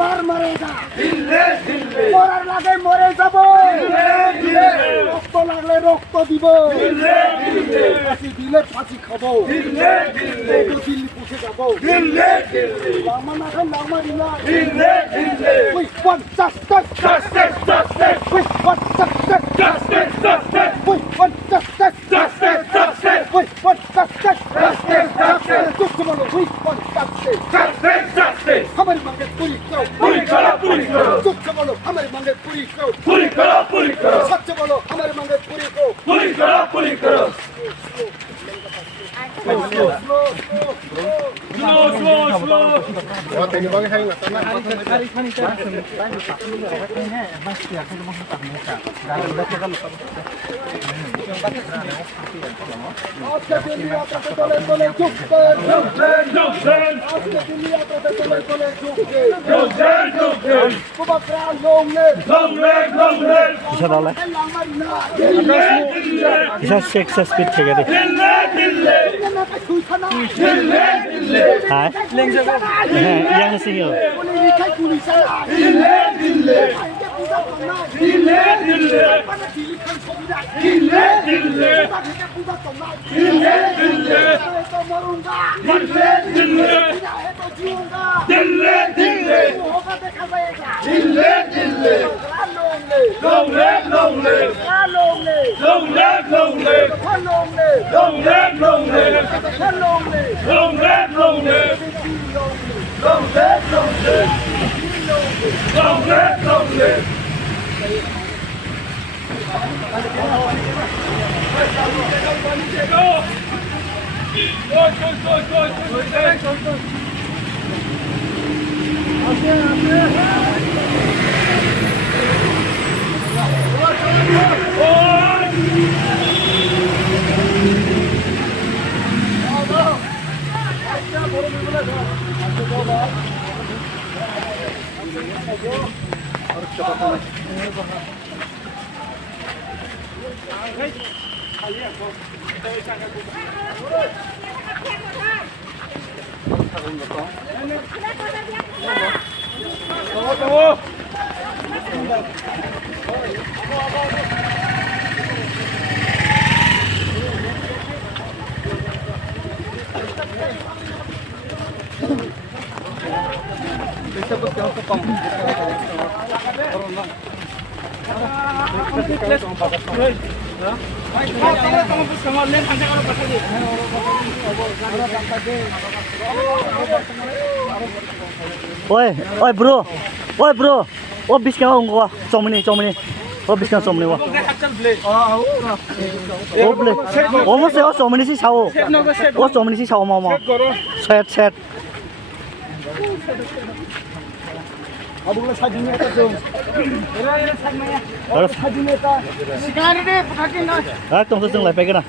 বার Marega মরার লাগে মরে যাব রক্ত লাগলে রক্ত দিব ফাঁসি দিলে ফাঁসি খাবো দিল্লি পৌঁছে যাবো লামা না খাই লামা দিলা We want justice. Justice, justice. We want justice. Justice, justice. We want justice. Justice, justice. We want justice. Justice, justice. We want justice. Justice, justice. हमारी मांगे पूरी करो. पूरी करो, पूरी करो. सच बोलो हमारी मांगे पूरी करो. पूरी करो, पूरी करो. सच बोलो हमारी मांगे पूरी करो. पूरी करो, पूरी करो. Shakespeare থেকে দেখ হ্যাঁ ইয়াং সিংহ Oi bro, oh bis ka ong wa, somni, oh bis ka somni wa. Oh ble, oh mo se oh somni si sao, oh somni si sao ma, set. अबुगले साइड में आता जो era side में या और side में आता शिकारी ने पटाके ना हां तुम से संग लाई पे के ना